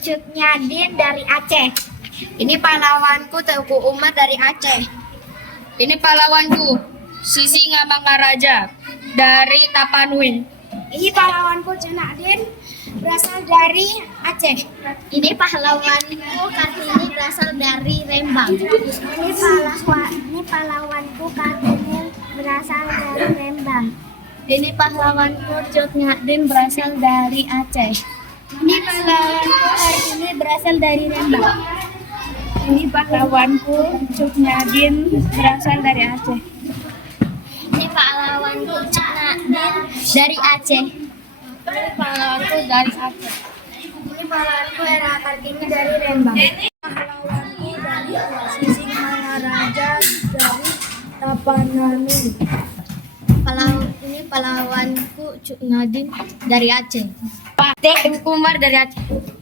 Cut Nyadin dari Aceh. Ini pahlawanku Teuku Umar dari Aceh. Ini pahlawanku Sisi Ngabangaraja dari Tapanuli. Ini pahlawanku Cut Nyadin berasal dari Aceh. Ini pahlawanku Kartini berasal dari Rembang. Ini pahlawanku Kartini berasal dari Lembang. Ini pahlawanku Cut Nyadin berasal dari Aceh. Ini pahlawanku Kartini berasal dari Lembang. Ini pahlawanku Cut Nyadin berasal dari Aceh. Ini pahlawanku Cut Nyadin dari Aceh. Ini pahlawanku dari Aceh. Ini pahlawanku Era Kartini dari Lembang. Pahlawanku dari Sisi Ngabangaraja dari Tapanuli. Ini pahlawanku Cut Nyadin dari Aceh. Teuku Umar dari Aceh.